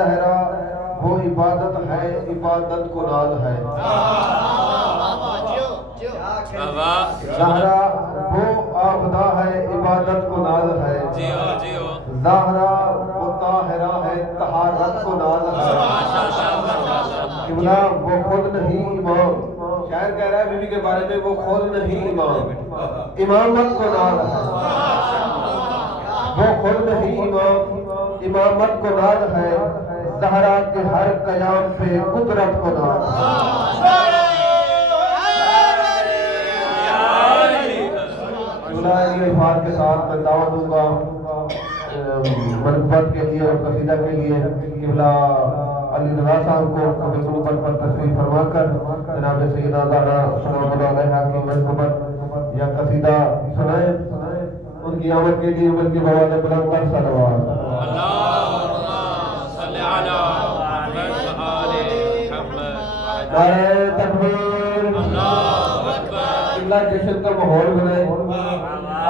زہرا وہ عبادت ہے، عبادت کو ناز ہے۔ زہرا وہ آبدہ ہے، عبادت کو ناز ہے۔ زہرا وہ طاہرہ ہے، طہارت کو ناز ہے۔ قبلہ وہ خود نہیں امام، شاعر کہہ رہا ہے بیوی کے بارے میں وہ خود نہیں امام، امامت کو ناز ہے۔ وہ خود نہیں امام، امامت کو ناز ہے۔ زہرا کے ہر قیام پہ قدرت کو ناز ہے۔ یہ الفاظ کے ساتھ میں دعوت دوں گا منقبت کے لیے اور قصیدہ کے لیے قبلہ علی رضا صاحب کو کبھی منقبت پر تشریف فرما کر جناب سیدہ زہرا سلام اللہ علیہا کی منقبت یا قصیدہ سنائیں۔ ان کی آمد کے لیے ان کی بوال بلند پر صلوات۔ نعرہ تکبیر، اللہ جشن کا ماحول بنائے،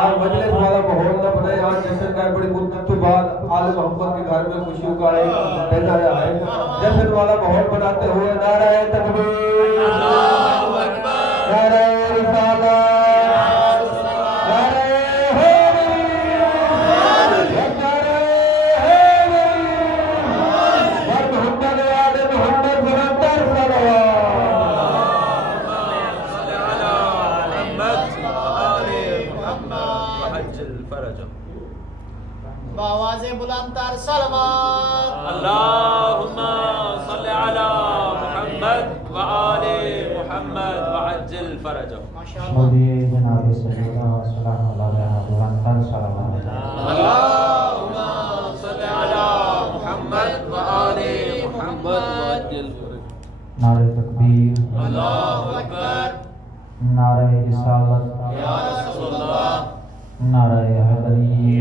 آج مجلس والا ماحول نہ بنائے، آج جشن کا بڑی مدت بعد آل محمد کے گھر میں خوشیوں کا ایک دن آیا ہے، جشن والا ماحول بناتے ہوئے نعرہ تکبیر، نعرہ رسالت، بآواز بلند تر صلوات۔ اللہم صل علی محمد وآل محمد وعجل فرجہ۔ مودی جناب سیدہ سلام اللہ علیہ بلند تر صلوات۔ اللہم صل علی محمد وآل محمد وعجل فرجہ۔ نعرہ تکبیر، اللہ اکبر، نعرہ رسالت، یا رسول اللہ، نعرہ حیدری،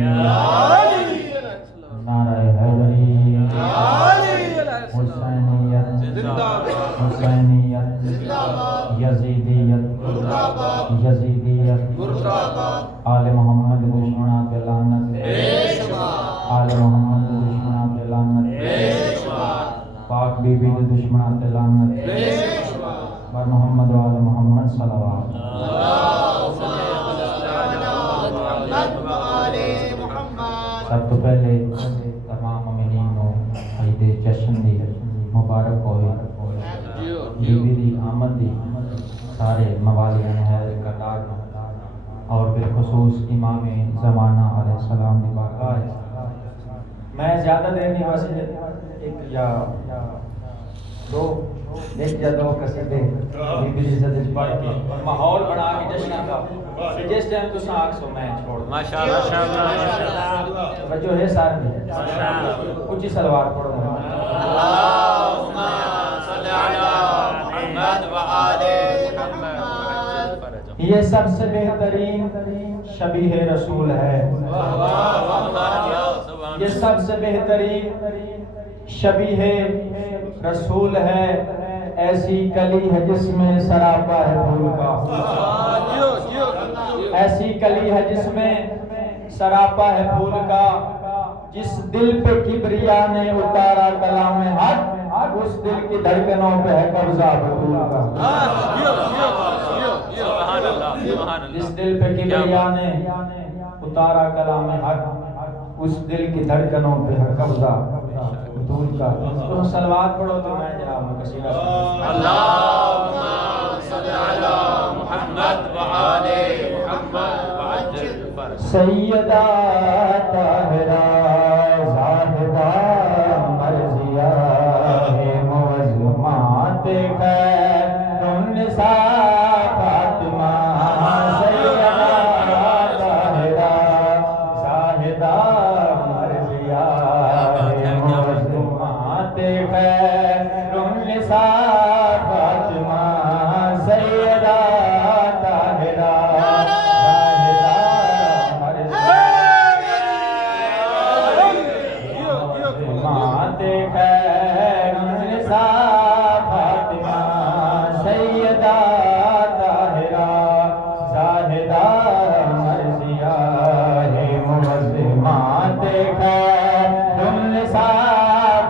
نعرہ حیدری، حسینیت، حسینیت، یزیدیت، یزیدیت، آل محمد دشمنان پہ لعنت، آل محمد دشمنان پہ لعنت، پاک بی بی دشمنان پہ لعنت، بر محمد و آل محمد صلوات۔ سب تو پہلے تمام مومنین کو عید جشن دی مبارک ہوئی، بیوی دی آمد دی سارے موالیان حیدر کردار اور بالخصوص امام زمانہ علیہ السلام دی بارگاہ ہے۔ میں زیادہ دیر نہیں حاصل ایک یا دو قصیدے بیوی دی عزت پڑھ کے ماحول بنا کے جشن کا جس ٹائم تو ساکھ سو میں چھوڑ ماشاءاللہ، بچو ہے سارے اچھی سلوات پڑھو۔ اللہم صل علی محمد وآل محمد وعجل فرجہ۔ یہ سب سے بہترین شبیہ رسول ہے، یہ سب سے بہترین شبیہ رسول ہے، ایسی کلی ہے جس میں سراپا ہے پھول کا، ایسی کلی ہے جس میں سراپا ہے پھول کا، جس دل پہ کبریا نے اتارا کلام حق، اس دل کی دھڑکنوں پہ ہے قبضہ بطول کا۔ جس دل پہ کبریا نے اتارا کلام حق، اس دل کی دھڑکنوں پہ ہے قبضہ بطول کا۔ تو صلوات پڑھو تو میں جناب قصیدہ اللہم صل علی محمد وآل محمد وعجل فرجہ۔ سیدہ طاہرہ زاہدہ مرضیہ ہے معظمات خیر النساء فاطمہ، سیدہ طاہرہ زاہدہ مرضیہ ہے معظمات خیر النساء فاطمہ، سیدہ طاہرہ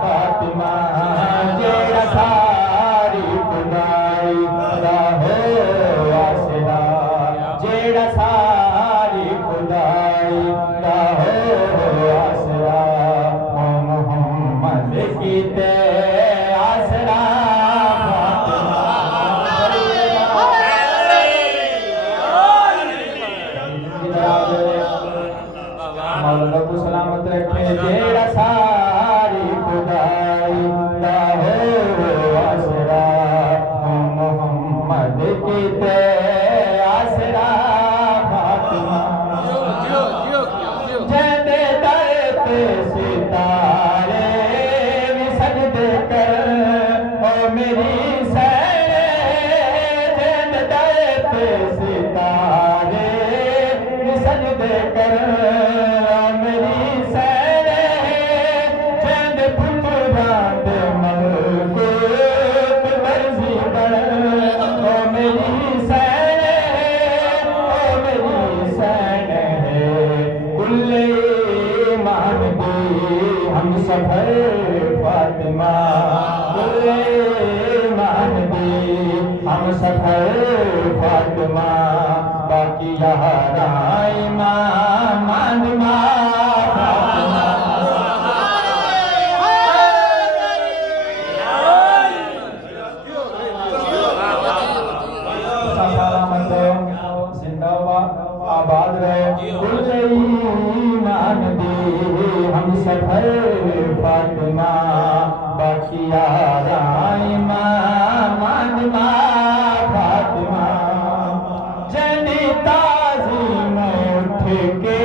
فاطمہ کیتے آسرا مولا کو سلامت رکھے تیرا ساری خدائی دا ہو آسرا محمد کیتے آسرا فاطمہ جیندے در تے ستارے بھی سجدے کر او میری سینے جیندے در تے ستارے بھی سجدے کر سفر فاطمہ ہم سفر فاطمہ باقی یہاں امام ماندما سلامت زندہ آباد رہے ہم سفر فاطمہ باقی ماندما فاطمہ جنی تعظیم اٹھ کے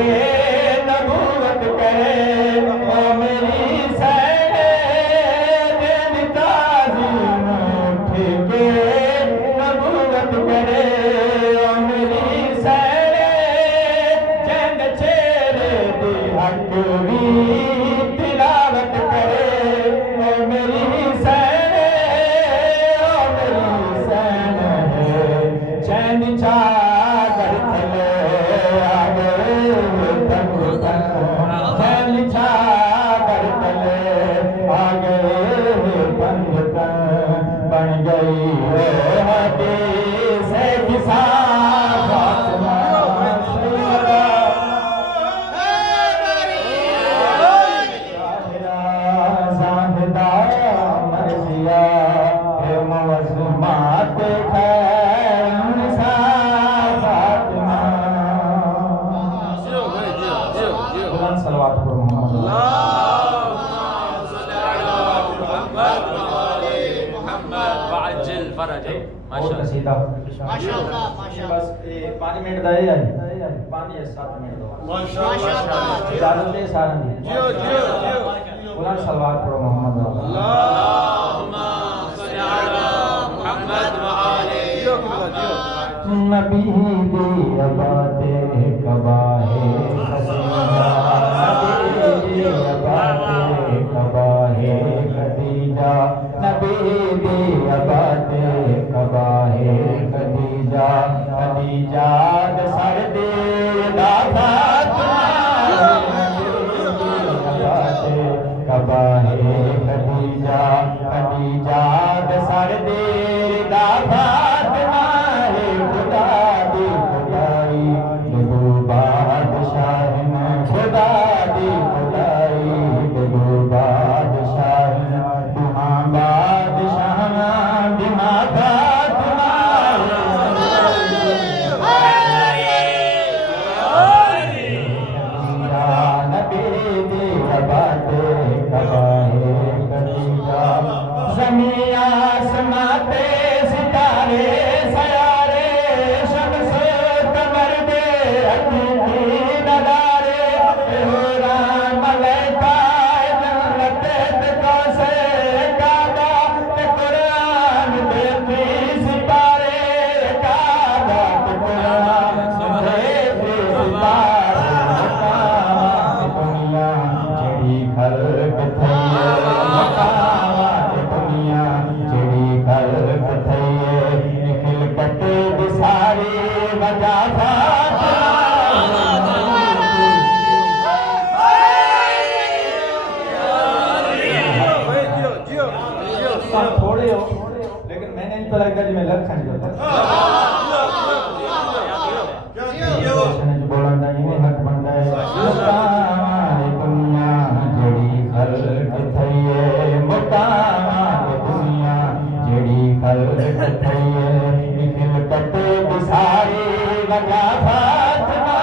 نبوت کرے او میری سینے جنی تعظیم اٹھ کے نبوت کرے او میری سینے جن چہرے دی حق بھی تلاوت کرے او میری سینے او میری سینے چین چادر تلے آگے تنگ تن چین چادر تلے آگے تنگ تن بن گئی حدیث کسان فاطمہ بس 5 منٹ دا ہے 5 یا 7 منٹ دا ماشاءاللہ اجازت دے سارن دی قرآن صلوات پڑھو محمد اللہم صلی علی محمد و آل محمد نبی دی عبادت کباہے خدیجہ نبی دی عبادت کباہے خدیجہ خدیجہ سر دے دا فاطمہ کباہے خدیجہ خدیجہ سر دے دا فاطمہ خدا دی خدائی دو بادشاہ خدا دی خدائی دو بادشاہ دہاں بادشاہ دماغ فاطمہ نبی دی عبادت کباہے خدیجہ زمین آسمان ستارے سیارے شمس قمر دے حقیقی نظارے حوران ملائکہ جنت کو سے کعبہ قرآن دیتی ستارے کعبہ قرآن دیتی ستارے دنیا جڑی خلق تھئی مقامات دنیا جڑی خلق تھئی خلقت دی ساری وجہ تھوڑے ہو لیکن میں نے ان پر لگا جی میں لکھ کھنی جاتا بولن دا یہ حق بندا ہے دنیا جڑی خلق تھئی خواجہ فاطمہ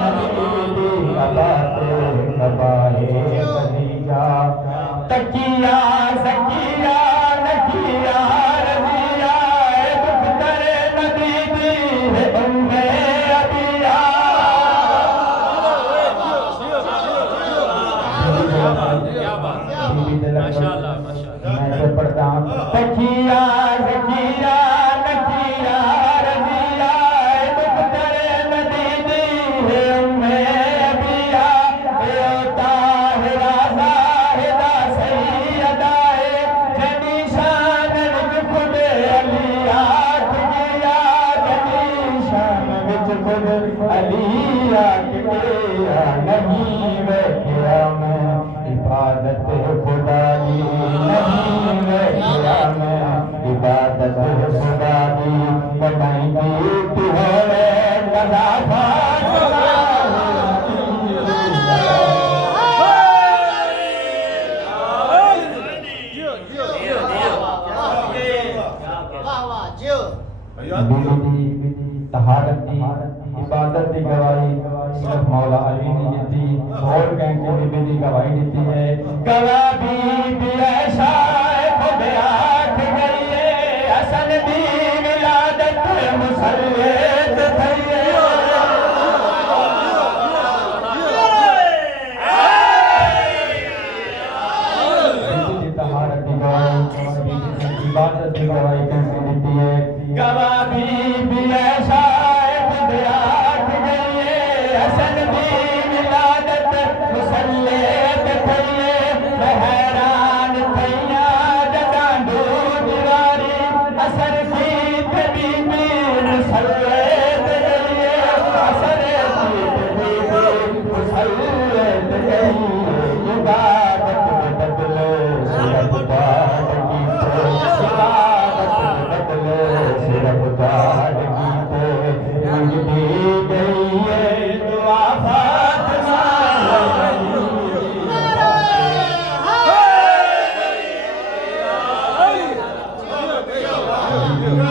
نبی دی عبادت کبائے خدیجہ تکیہ زکیہ نکیہ رضیہ دختر نبی دی ام ابیہ ماشاءاللہ ماشاءاللہ میں پڑھتا ہوں تکیہ زکیہ نکیہ رضیہ دختر نبی دی ام ابیہ طاہرہ زاہدہ سیدہ جنی شان وچ خود علی آٹھ گیا جنی شان وچ خود علی آٹھ گیا نہیں ویکھیا میں عبادت خدا دی نہیں ویکھیا میں عبادت خدا دی کٹائی کیتی ہوئے قضا فاطمہ واہ واہ جیو طہارت دی عبادت دی گواہی صرف مولا علی نے دیتی اور کہیں کہ بی دی گواہی دیتی ہے گواہ بی عائشہ خود آٹھ گئی ہے حسن دی ولادت مسلط تھی ہے طہارت دی گواہی عبادت دی گواہی کہیں دیتی ہے گواہ بی عائشہ خود آٹھ گئی ہے حسن دی ولادت مسلط تھی ہے میں حیران تھیاں جداں دو دیواری اثر کی بی مسلط گئی ہے اثر کی بی مسلط گئی عبادت بدلے صرف دادگی تے عبادت بدلے صرف دادگی تے مجھے گئی ہے دعا فاطمہ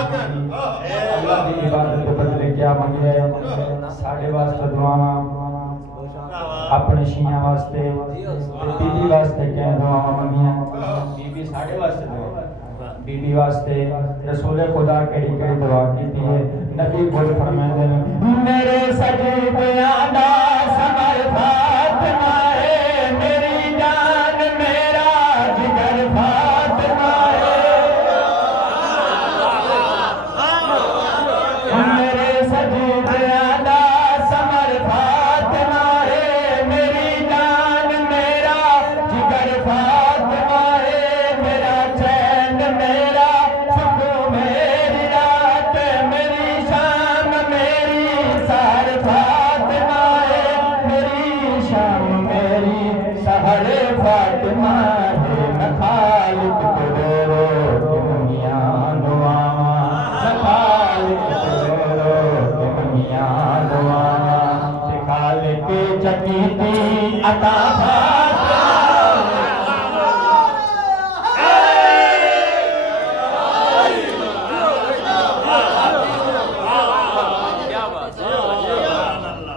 اللہ کی عبادت کے بدلے کیا منگے ساڑھے واسطے دعاواں اپنے شیعہ واسطے بی بی واسطے کہیں دعاواں منگیاں بی بی ساڑھے واسطے دعا بی بی واسطے رسول خدا کیڑی کیڑی دعا کیتی ہے نبی خود فرماتے ہیں میرے سجدیاں دا ثمر فاطمہ ہے میری جان میرا جگر فاطمہ ہے میرے سجدیاں دا ثمر فاطمہ ہے میری جان میرا جگر فاطمہ ہے میرا چین میرا سکون میری رات میری شام میری سحر فاطمہ ہے میری شام میری سحر فاطمہ ہے میں خالق کو رو رو کے منگیاں دعاواں میں خالق کو رو رو کے منگیاں دعاواں تے خالق چکیتی عطا فاطمہ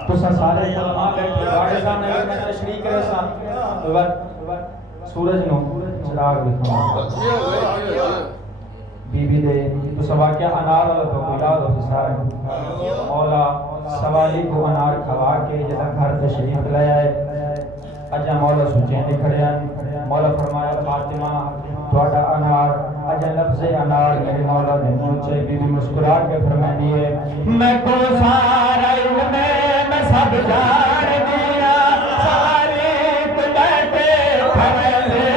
تسا سارے علماء بیٹھے باڑے سامنے میں تشریح کرے سان سورج نو چراغ دکھاؤ بی بی دے تو واقعہ انار والا تو یاد ہو سارے مولا سوالی کو انار کھوا کے جدا گھر تشریف لے آئے اجا مولا سوچیں کھڑے ہیں مولا فرمایا فاطمہ تھوڑا انار اجا لفظ انار میرے مولا نے پوچھے بی بی مسکرا کے فرمائی ہے میں کو سارا علم میں سب جان دیا سوالی کو بیٹھے کھڑے دے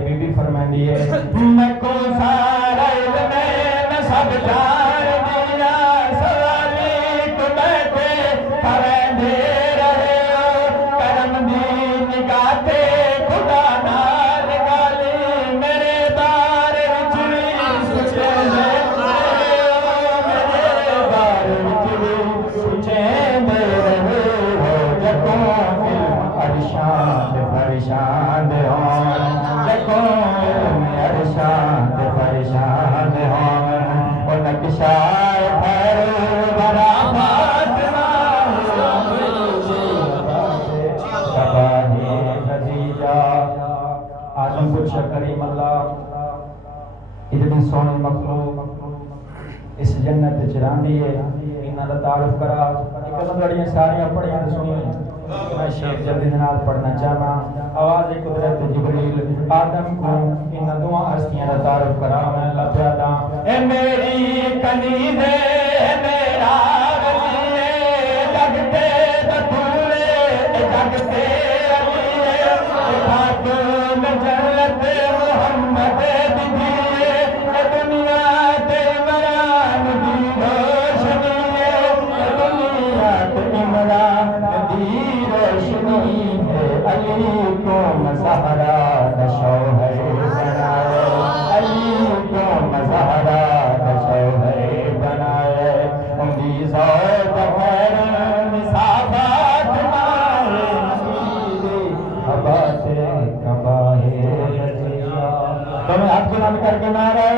بی بی فرمائی ہے میں کو سارا علم میں سب جان دیا سوالی کو بیٹھے کھڑے دے رہے ہو کرم دی نگاہ تے خدا نال گالی میرے بارے وچ خوش کریم اللہ اتنی سونی مخلوق اس جنت چراندی ہے انہاں دا تعارف کرا ایک لڑیاں ساریاں پڑھیاں تے سنیاں میں شیخ جلدی نال پڑھنا چاہنا آواز قدرت جبریل آدم کو انہاں دعا ہستیاں دا تعارف کرا میں اللہ پیادا اے میری کنیزے میرا ولی جگتے بطولے جگتے علی خاتون جنت محمد دیے دنیا تے عمران دی روشنی دنیا تے عمران دی روشنی ہے علی کو مظہرہ شوہر بنائے علی کو مظہرہ شوہر بنائے اندی زود خیر مسافات مائے حبات کباہ رضیہ تو میں آپ کے نام کر کے نعرہ